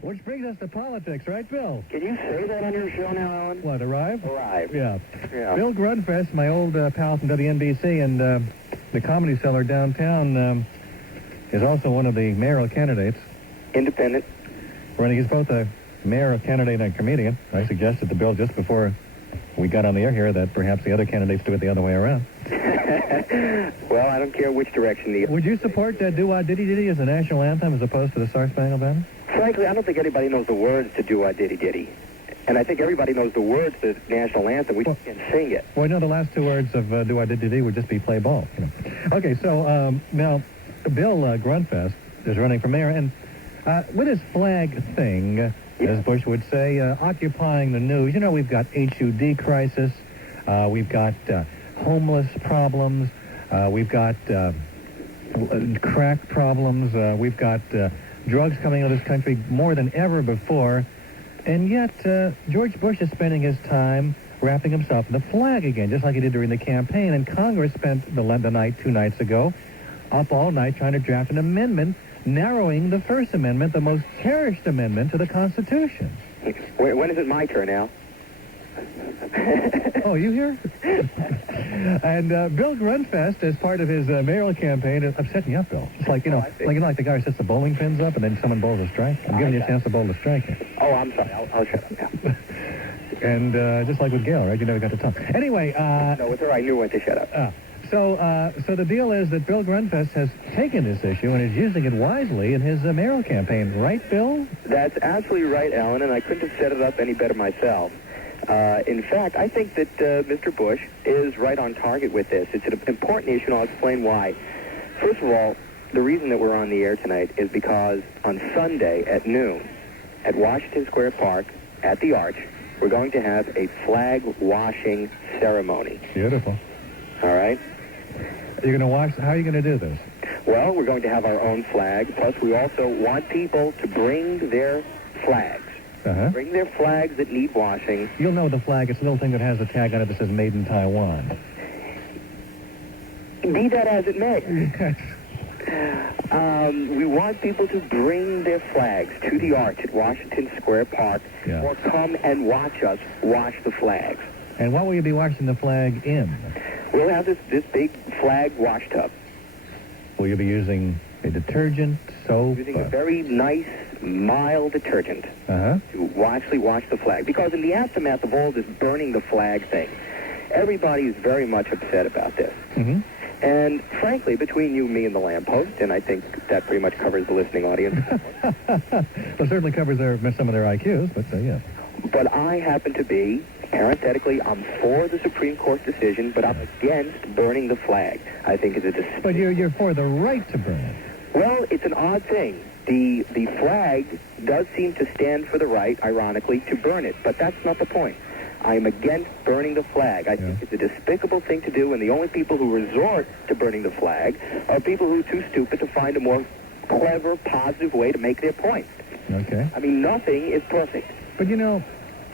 Which brings us to politics, right, Bill? Can you say that on your show now, Alan? What, arrive? Arrive. Yeah. Yeah. Bill Grundfest, my old pal from WNBC and the Comedy Cellar downtown, is also one of the mayoral candidates. Independent. Running, he's both a mayor candidate and a comedian. I suggested to Bill just before we got on the air here that perhaps the other candidates do it the other way around. Well, I don't care which direction the... Would you support Do-Wah-Diddy-Diddy as a national anthem as opposed to the Star-Spangled Banner? Frankly, I don't think anybody knows the words to Do-Wah-Diddy-Diddy. And I think everybody knows the words to the national anthem. We just can't sing it. Well, no, the last two words of Do-Wah-Diddy-Diddy would just be play ball. You know. Okay, so now Bill Grundfest is running for mayor, and with his flag thing, as Bush would say, occupying the news. You know, we've got HUD crisis, we've got homeless problems, we've got crack problems, we've got drugs coming out of this country more than ever before, and yet George Bush is spending his time wrapping himself in the flag again, just like he did during the campaign, and Congress spent the night 2 nights ago up all night trying to draft an amendment narrowing the First Amendment, the most cherished amendment to the Constitution. When is it my turn now? Oh, you here? And Bill Grundfest, as part of his mayoral campaign, is upsetting you up, Bill. It's like, like the guy who sets the bowling pins up and then someone bowls a strike. I'm giving you a chance to bowl a strike here. Oh, I'm sorry. I'll shut up now. And just like with Gail, right? You never got to talk. Anyway... no, with her, I knew when to shut up. So the deal is that Bill Grundfest has taken this issue and is using it wisely in his mayoral campaign. Right, Bill? That's absolutely right, Alan, and I couldn't have set it up any better myself. In fact, I think that Mr. Bush is right on target with this. It's an important issue, and I'll explain why. First of all, the reason that we're on the air tonight is because on Sunday at noon at Washington Square Park at the Arch, we're going to have a flag-washing ceremony. Beautiful. All right? You're going to wash... How are you going to do this? Well, we're going to have our own flag, plus we also want people to bring their flags. Uh-huh. Bring their flags that need washing. You'll know the flag. It's a little thing that has a tag on it that says Made in Taiwan. Be that as it may. We want people to bring their flags to the Arch at Washington Square Park, or come and watch us wash the flags. And what will you be washing the flag in? We'll have this big flag wash tub. Will you be using a detergent, soap? Using a very nice, mild detergent to actually wash the flag. Because in the aftermath of all this burning the flag thing, everybody is very much upset about this. Mm-hmm. And frankly, between you, me, and the lamppost, and I think that pretty much covers the listening audience. Well, it certainly covers some of their IQs, but yeah. But I happen to be, parenthetically, I'm for the Supreme Court decision, but I'm against burning the flag. I think it's a... But you're for the right to burn it. Well, it's an odd thing. The flag does seem to stand for the right, ironically, to burn it, but that's not the point. I'm against burning the flag. I think it's a despicable thing to do, and the only people who resort to burning the flag are people who are too stupid to find a more clever, positive way to make their point. Okay. I mean, nothing is perfect. But you know,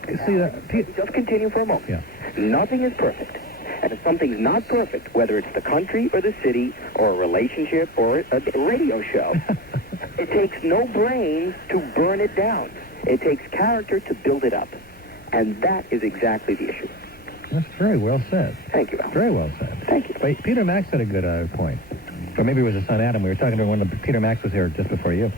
just continue for a moment. Yeah. Nothing is perfect. And if something's not perfect, whether it's the country or the city or a relationship or a radio show, it takes no brains to burn it down. It takes character to build it up. And that is exactly the issue. That's very well said. Thank you, Al. Very well said. Thank you. Wait, Peter Max had a good point. Or maybe it was his son Adam. We were talking to one of Peter Max was here just before you.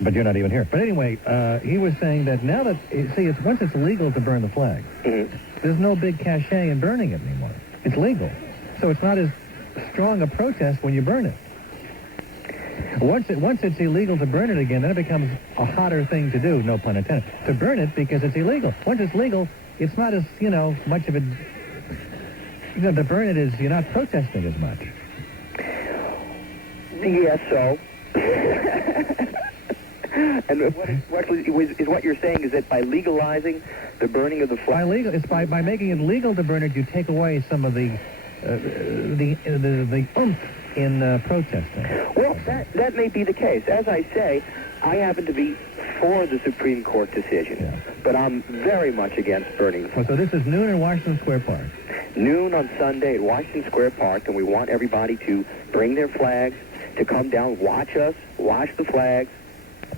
But you're not even here. But anyway, he was saying that now that, it's once it's legal to burn the flag, there's no big cachet in burning it anymore. It's legal. So it's not as strong a protest when you burn it. Once it's illegal to burn it again, then it becomes a hotter thing to do, no pun intended, to burn it because it's illegal. Once it's legal, it's not as, much of a... to burn it is, you're not protesting as much. Yes, so. And what you're saying is that by legalizing the burning of the flag... By making it legal to burn it, you take away some of the oomph in protesting. Well, that may be the case. As I say, I happen to be for the Supreme Court decision, but I'm very much against burning the flag. So this is noon in Washington Square Park. Noon on Sunday at Washington Square Park, and we want everybody to bring their flags, to come down, watch us, wash the flags.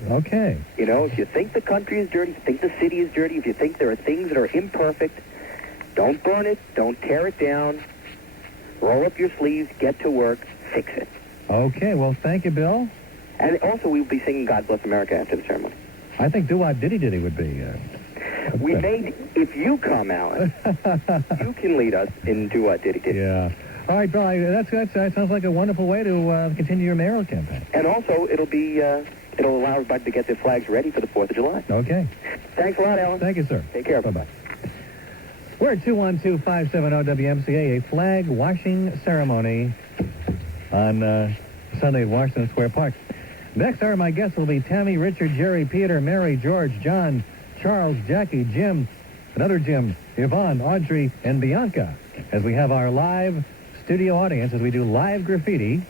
Okay. You know, if you think the country is dirty, if you think the city is dirty, if you think there are things that are imperfect, don't burn it, don't tear it down, roll up your sleeves, get to work, fix it. Okay, well, thank you, Bill. And also, we'll be singing God Bless America after the ceremony. I think Doo-Wop Diddy Diddy would be... We may, if you come out, you can lead us in Doo-Wop Diddy Diddy. Yeah. All right, Bill, that sounds like a wonderful way to continue your mayoral campaign. And also, it'll allow everybody to get their flags ready for the 4th of July. Okay. Thanks a lot, Alan. Thank you, sir. Take care. Bye-bye. We're at 212-570-WMCA, a flag washing ceremony on Sunday at Washington Square Park. Next hour, my guests will be Tammy, Richard, Jerry, Peter, Mary, George, John, Charles, Jackie, Jim, another Jim, Yvonne, Audrey, and Bianca, as we have our live studio audience as we do live graffiti.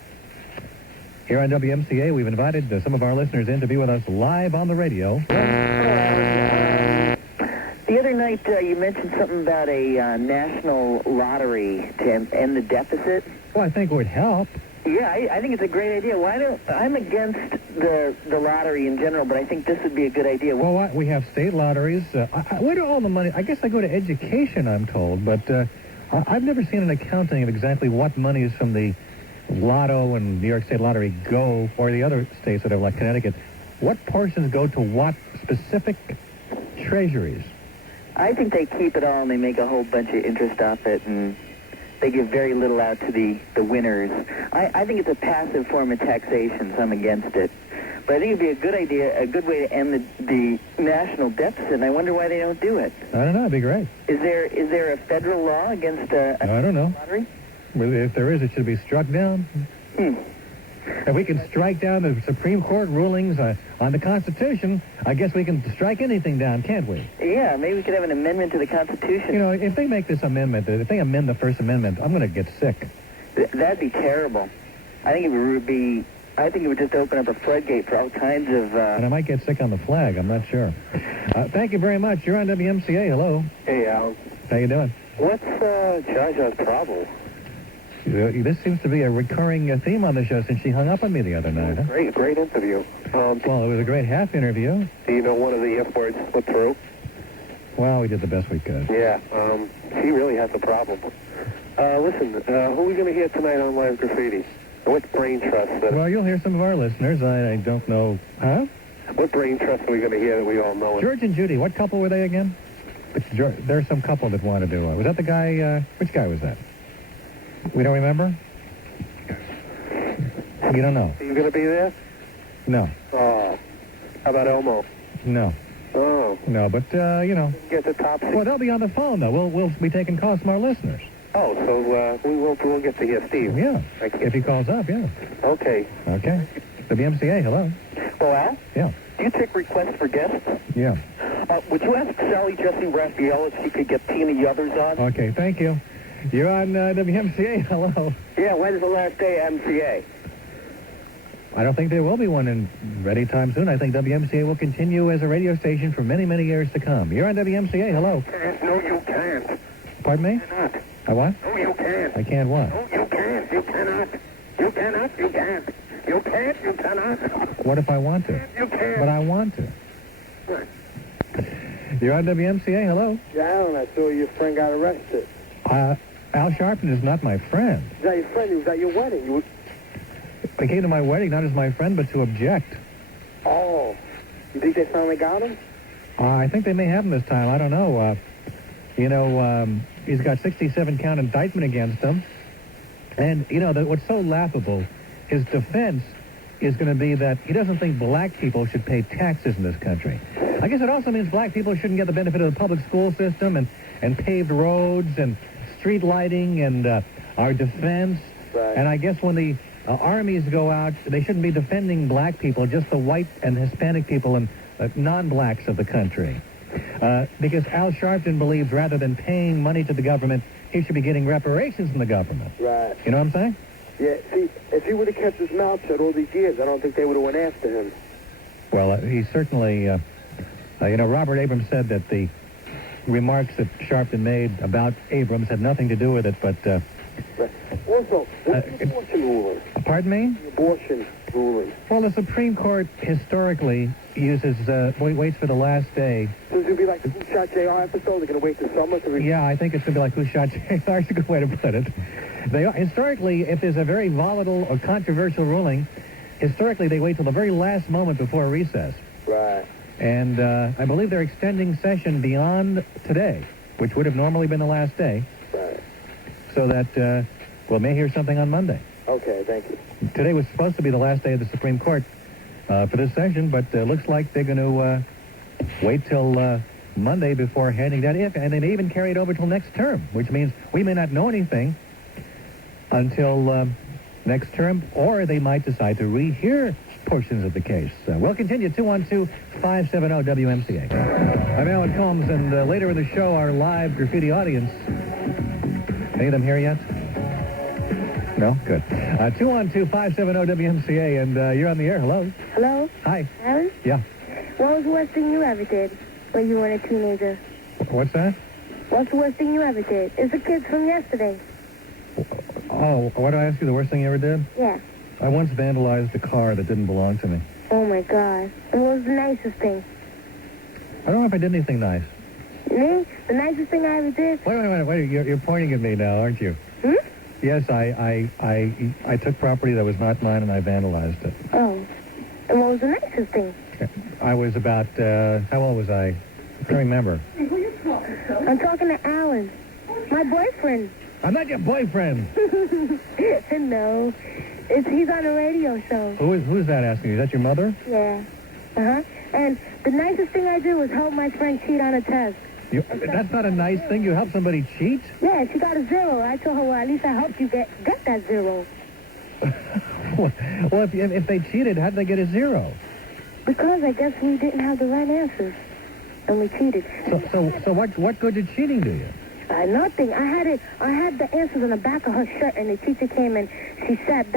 Here on WMCA, we've invited some of our listeners in to be with us live on the radio. The other night, you mentioned something about a national lottery to end the deficit. Well, I think it would help. Yeah, I think it's a great idea. I'm against the lottery in general, but I think this would be a good idea. Well, we have state lotteries. Where do all the money... I guess they go to education, I'm told, but I've never seen an accounting of exactly what monies from the Lotto and New York State Lottery go, or the other states that are like Connecticut. What portions go to what specific treasuries? I think they keep it all and they make a whole bunch of interest off it, and they give very little out to the winners. I think it's a passive form of taxation, so I'm against it. But I think it'd be a good idea, a good way to end the national deficit, and I wonder why they don't do it. I don't know. It'd be great. Is there a federal law against a I don't know. lottery? If there is, it should be struck down. If we can strike down the Supreme Court rulings on the Constitution, I guess we can strike anything down, can't we? Yeah, maybe we could have an amendment to the Constitution. You know, if they make this amendment, if they amend the First Amendment, I'm going to get sick. That'd be terrible. I think it would just open up a floodgate for all kinds of... And I might get sick on the flag, I'm not sure. Thank you very much. You're on WMCA. Hello. Hey, Al. How you doing? What's Jaja's problem? This seems to be a recurring theme on the show since she hung up on me the other night. Huh? Great interview. Well, it was a great half interview. Do you know one of the F words slipped through? Well, we did the best we could. Yeah, she really has a problem. Listen, who are we going to hear tonight on Live Graffiti? What brain trust? Well, you'll hear some of our listeners. I don't know. Huh? What brain trust are we going to hear that we all know? George and Judy. What couple were they again? There's some couple that wanted to do it. Was that the guy? Which guy was that? We don't remember? You don't know? Are you going to be there? No. Oh. How about Elmo? No. Oh. No, but, you know. Get the top... Well, they'll be on the phone, though. We'll be taking calls from our listeners. Oh, so we'll get to hear Steve. Yeah. If he calls up, yeah. Okay. Okay. WMCA, hello. Oh, Al? Yeah. Do you take requests for guests? Yeah. Would you ask Sally Jesse Raphael if she could get Tina Yothers on? Okay, thank you. You're on WMCA, hello. Yeah, when is the last day of MCA? I don't think there will be one in any time soon. I think WMCA will continue as a radio station for many, many years to come. You're on WMCA, hello. No, you can't. Pardon me? You cannot. I what? No, you can't. I can't what? No, you can't. You cannot. You cannot. You can't. You can't. You cannot. What if I want to? You can't. But I want to. What? You're on WMCA, hello. Yeah, Alan, I saw your friend got arrested. Al Sharpton is not my friend. Is that your friend? He was at your wedding. He came to my wedding not as my friend, but to object. Oh. You think they finally got him? I think they may have him this time. I don't know. He's got 67-count indictment against him. And, what's so laughable, his defense is going to be that he doesn't think black people should pay taxes in this country. I guess it also means black people shouldn't get the benefit of the public school system and paved roads and street lighting and our defense. Right. And I guess when the armies go out, they shouldn't be defending black people, just the white and Hispanic people and non-blacks of the country. Because Al Sharpton believes rather than paying money to the government, he should be getting reparations from the government. Right. You know what I'm saying? Yeah, see, if he would have kept his mouth shut all these years, I don't think they would have went after him. Well, he certainly, Robert Abrams said that the remarks that Sharpton made about Abrams had nothing to do with it, but... Right. Well, Also, what's the abortion ruling? Pardon me? The abortion ruling. Well, the Supreme Court historically uses, waits for the last day. So it's going to be like the Who Shot JR episode? They're going to wait till summer? Yeah, I think it's going to be like Who Shot JR is a good way to put it. Historically, if there's a very volatile or controversial ruling, historically they wait till the very last moment before recess. Right. And I believe they're extending session beyond today, which would have normally been the last day. Right. So that we'll may hear something on Monday. Okay, thank you. Today was supposed to be the last day of the Supreme Court for this session, but looks like they're going to wait till Monday before handing that and they even carry it over till next term, which means we may not know anything until next term, or they might decide to rehear portions of the case. We'll continue 212-570-WMCA. I'm Alan Colmes, and later in the show, our live graffiti audience. Any of them here yet? No? Good. 212-570-WMCA, and you're on the air. Hello? Hello? Hi. Alan? Yeah. What was the worst thing you ever did when you were a teenager? What's that? What's the worst thing you ever did? It's the kids from yesterday. Oh, what did I ask you? The worst thing you ever did? Yeah. I once vandalized a car that didn't belong to me. Oh, my God. And what was the nicest thing? I don't know if I did anything nice. Me? The nicest thing I ever did? Wait. You're pointing at me now, aren't you? Hmm? Yes, I took property that was not mine and I vandalized it. Oh. And what was the nicest thing? I was about, how old was I? I can't remember. I'm talking to Alan. My boyfriend. I'm not your boyfriend. No. He's on a radio show. Who's that asking you? Is that your mother? Yeah. Uh-huh. And the nicest thing I did was help my friend cheat on a test. That's not a nice thing. You help somebody cheat? Yeah, she got a 0. I told her, well, at least I helped you get that 0. Well, if they cheated, how'd they get a 0? Because I guess we didn't have the right answers. And we cheated. So what good did cheating do you? Nothing. I had the answers on the back of her shirt, and the teacher came and she sat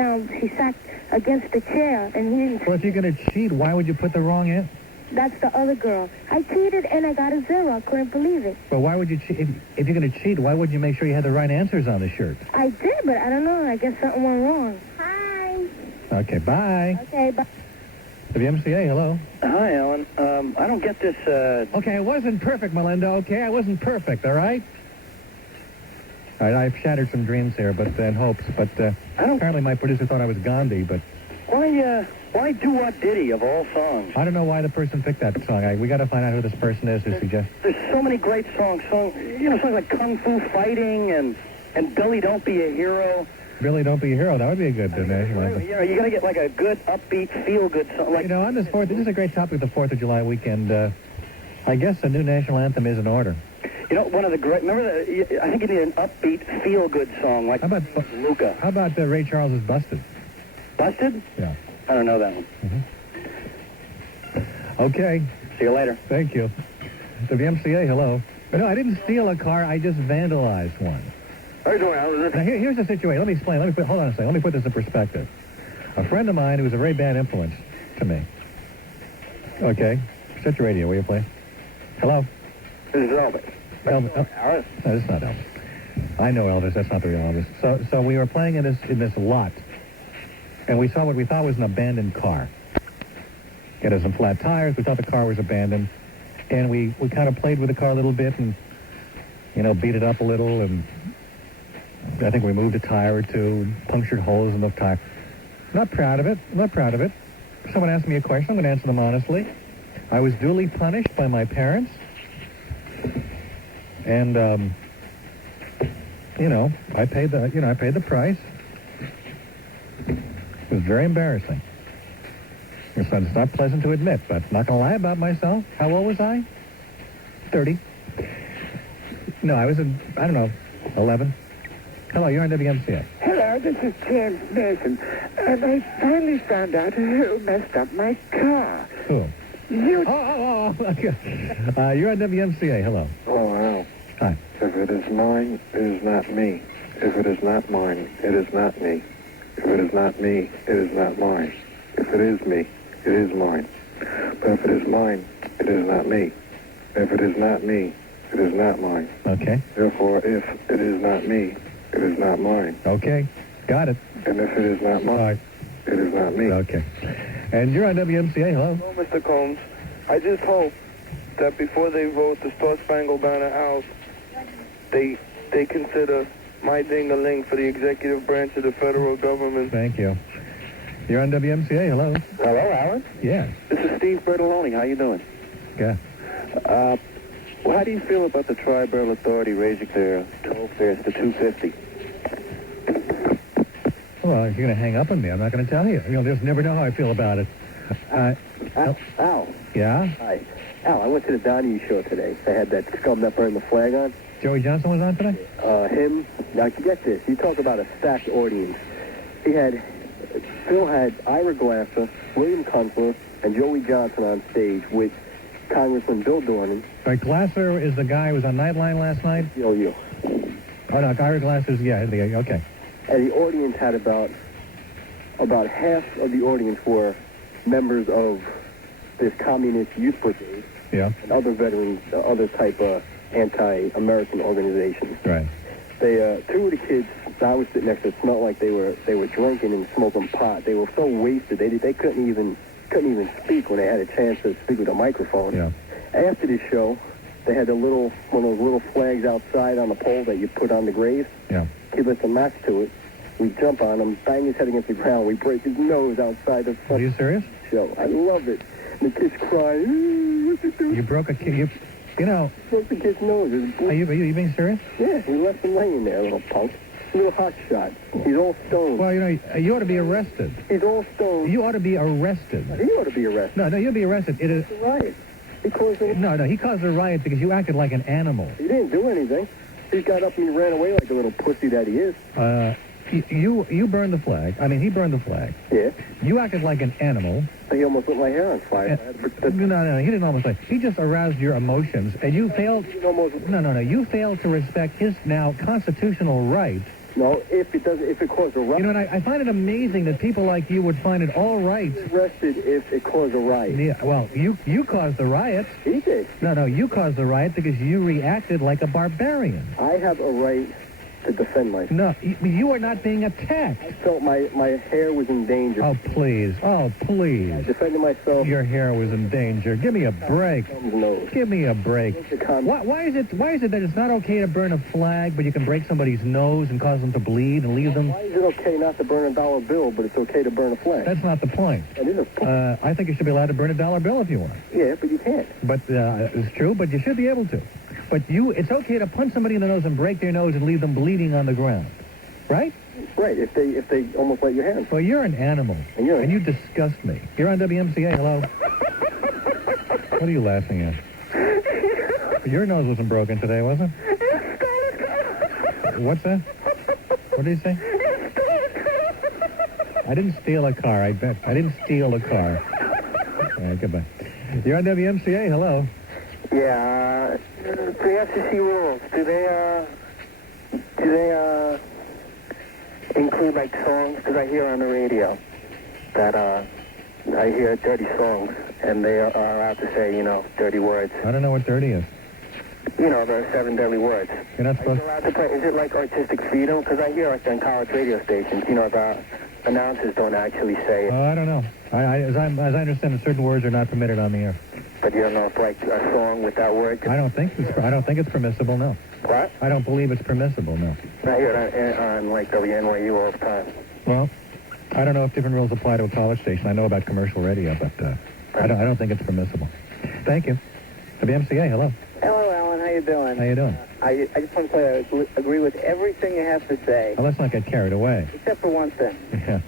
against the chair, and he didn't... Well, if you're going to cheat, why would you put the wrong answer? That's the other girl. I cheated, and I got a 0. I couldn't believe it. But why would you cheat? If you're going to cheat, why would you make sure you had the right answers on the shirt? I did, but I don't know. I guess something went wrong. Hi. Okay, bye. Okay, bye. WMCA, hello. Hi, Alan. I don't get this, Okay, I wasn't perfect, Melinda, okay? I wasn't perfect, all right? All right, I've shattered some dreams here, and hopes, but apparently my producer thought I was Gandhi, but... Why Do-Wop Diddy of all songs? I don't know why the person picked that song. We got to find out who this person is who suggests... There's so many great songs, songs like Kung Fu Fighting and Billy Don't Be a Hero. Billy Don't Be a Hero, that would be a good national anthem. You got to get like a good, upbeat, feel-good song. Like, on this is a great topic, the 4th of July weekend. I guess a new national anthem is in order. One of the great... Remember, I think you need an upbeat, feel-good song like Luca. How about Ray Charles's Busted? Busted? Yeah. I don't know that one. Mm-hmm. Okay. See you later. Thank you. WMCA, hello. But no, I didn't steal a car. I just vandalized one. How are you doing, Alan? Now, here's the situation. Let me explain. Hold on a second. Let me put this in perspective. A friend of mine who was a very bad influence to me. Okay. Shut your radio, will you, please? Hello? This is Elvis. Elvis. Alan? No, this is not Elvis. I know Elvis. That's not the real Elvis. So we were playing in this lot, and we saw what we thought was an abandoned car. It had some flat tires. We thought the car was abandoned, and we kind of played with the car a little bit and, beat it up a little, and I think we moved a tire or two, punctured holes in the tire. Not proud of it. Someone asked me a question. I'm going to answer them honestly. I was duly punished by my parents, and I paid the price. It was very embarrassing. It's not pleasant to admit, but not going to lie about myself. How old was I? 30. No, I was 11. Hello, you're on WMCA. Hello, this is James Mason, and I finally found out who messed up my car. Who? You... Oh. You're on WMCA. Hello. Oh, wow. Hi. If it is mine, it is not me. If it is not mine, it is not me. If it is not me, it is not mine. If it is me, it is mine. But if it is mine, it is not me. If it is not me, it is not mine. Okay. Therefore, if it is not me, it is not mine. Okay. Got it. And if it is not mine, All right. it is not me. Okay. And you're on WMCA. Hello. Hello, Mr. Combs. I just hope that before they vote the Star Spangled Banner out, they consider my ding-a-ling for the executive branch of the federal government. Thank you. You're on WMCA. Hello. Hello, Alan. Yeah. This is Steve Bertoloni. How you doing? Yeah. Well, how do you feel about the Tri-Borough Authority raising their toll fares to $2.50? Well, if you're going to hang up on me, I'm not going to tell you. You'll just never know how I feel about it. Al. Yeah? Hi. Al, I went to the Donahue show today. They had that scum that burned the flag on. Joey Johnson was on today? Him. Now, get this. You talk about a stacked audience. Phil had Ira Glasser, William Kunstler, and Joey Johnson on stage with Congressman Bill Dornan. All right, Glasser is the guy who was on Nightline last night? You. Oh, no, Ira Glasser's, yeah, okay. And the audience had about half of the audience were members of this communist youth brigade. Yeah. And other veterans, other type of anti-American organizations. Right. They, two of the kids that I was sitting next to smelled like they were drinking and smoking pot. They were so wasted they couldn't even speak when they had a chance to speak with a microphone. Yeah. After the show, they had one of those little flags outside on the pole that you put on the grave. Yeah. Kid lit a match to it. We jump on him, bang his head against the ground. We break his nose outside the Are you serious? show. I love it. And the kid's crying. What's it doing? You broke a kid. You know. Broke the kid's nose. Are you being serious? Yeah, we left him laying there, little punk. Little hot shot. He's all stoned. Well, you know, you ought to be arrested. He's all stoned. You ought to be arrested. He ought to be arrested. No, you'll be arrested. It is. It's a riot. He caused a... No, he caused a riot because you acted like an animal. He didn't do anything. He got up and he ran away like a little pussy that he is. You burned the flag. I mean, he burned the flag. Yeah. You acted like an animal. He almost lit my hair on fire. No, he didn't almost like. He just aroused your emotions, and you failed. No. You failed to respect his now constitutional right. No, if it caused a riot. You know, and I find it amazing that people like you would find it all right. Arrested if it caused a riot. Yeah, well, you caused the riot. He did. No, you caused the riot because you reacted like a barbarian. I have a right to defend myself. No, you are not being attacked. I felt my hair was in danger. Oh, please. I defended myself. Your hair was in danger. Give me a break. Give me a break. Why is it that it's not okay to burn a flag, but you can break somebody's nose and cause them to bleed and leave them? Why is it okay not to burn a dollar bill, but it's okay to burn a flag? That's not the point. That is a point. I think you should be allowed to burn a dollar bill if you want. Yeah, but you can't. But it's true, but you should be able to. But it's okay to punch somebody in the nose and break their nose and leave them bleeding on the ground. Right? Right, if they almost let your hand. Well, you're an animal. And you disgust me. You're on WMCA, hello? What are you laughing at? Your nose wasn't broken today, was it? What's that? What did he say? I didn't steal a car, I bet. I didn't steal a car. All right, goodbye. You're on WMCA, hello? Yeah, the FCC rules, do they include, like, songs? Because I hear on the radio that, I hear dirty songs, and they are allowed to say, dirty words. I don't know what dirty is. There are 7 deadly words. You're not supposed allowed to play. Is it like artistic freedom? Because I hear, like, on college radio stations, the announcers don't actually say it. Oh, I don't know. As I understand it, certain words are not permitted on the air. But you don't know if, like, a song without words? I don't think it's permissible, no. What? I don't believe it's permissible, no. I hear it on like, WNYU all the time. Well, I don't know if different rules apply to a college station. I know about commercial radio, but I don't think it's permissible. Thank you. WMCA, hello. Hello, Alan. How you doing? How you doing? I just want to say I agree with everything you have to say. Well, let's not get carried away. Except for one thing. Yeah.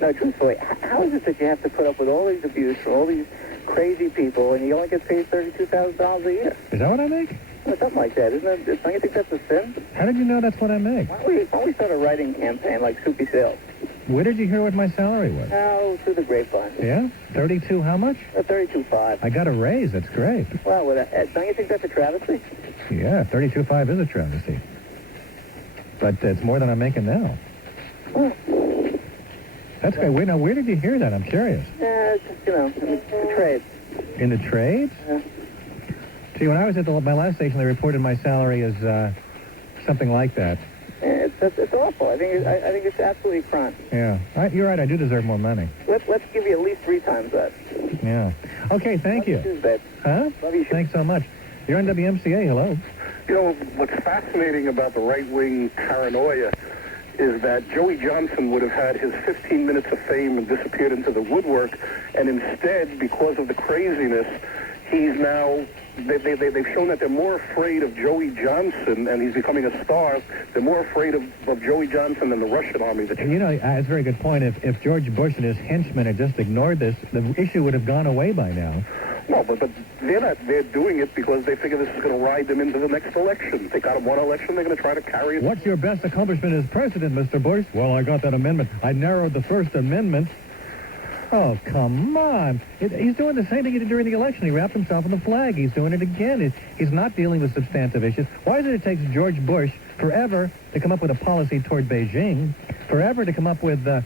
No, truthfully, how is it that you have to put up with all these abuse for all these crazy people, and he only gets paid $32,000 a year? Is that what I make? Well, something like that, isn't it? Don't you think that's a sin? How did you know that's what I make? Why don't we start a writing campaign like Soupy Sales? Where did you hear what my salary was? Oh, through the grapevine. Yeah? 32, how much? $32,500. I got a raise. That's great. Well, don't you think that's a travesty? Yeah, $32,500 is a travesty. But it's more than I'm making now. That's great. Wait, now, where did you hear that? I'm curious. Yeah, it's just, the trades. In the trades? Yeah. See, when I was at my last station, they reported my salary as something like that. It's It's awful. I think it's absolutely a crime. Yeah. You're right. I do deserve more money. Let's give you at least 3 times that. Yeah. Okay, thank you. Tuesday. Huh? Love you. Thanks so much. You're on WMCA. Hello. You know, what's fascinating about the right-wing paranoia is that Joey Johnson would have had his 15 minutes of fame and disappeared into the woodwork, and instead, because of the craziness, he's now, they've shown that they're more afraid of Joey Johnson, and he's becoming a star. They're more afraid of Joey Johnson than the Russian army. You know, that's a very good point. If George Bush and his henchmen had just ignored this, the issue would have gone away by now. No, but they're not. They're doing it because they figure this is going to ride them into the next election. They got him one election. They're going to try to carry it. What's your best accomplishment as president, Mr. Bush? Well, I got that amendment. I narrowed the First Amendment. Oh, come on. He's doing the same thing he did during the election. He wrapped himself in the flag. He's doing it again. He's not dealing with substantive issues. Why does it take George Bush forever to come up with a policy toward Beijing, forever to come up with a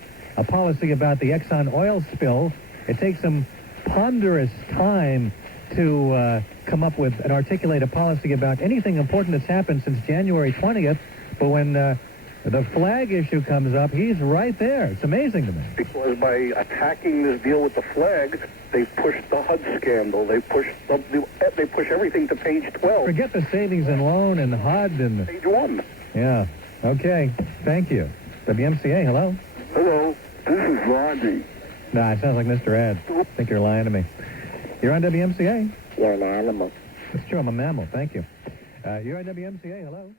policy about the Exxon oil spill? It takes him ponderous time to come up with and articulate a policy about anything important that's happened since January 20th. But when the flag issue comes up, he's right there. It's amazing to me. Because by attacking this deal with the flag, they pushed the HUD scandal. They push everything to page 12. Forget the savings and loan and HUD and Page 1. Yeah. Okay. Thank you. WMCA. Hello. Hello. This is Rodney. Nah, it sounds like Mr. Ed. I think you're lying to me. You're on WMCA. You're an animal. It's true. I'm a mammal. Thank you. You're on WMCA. Hello.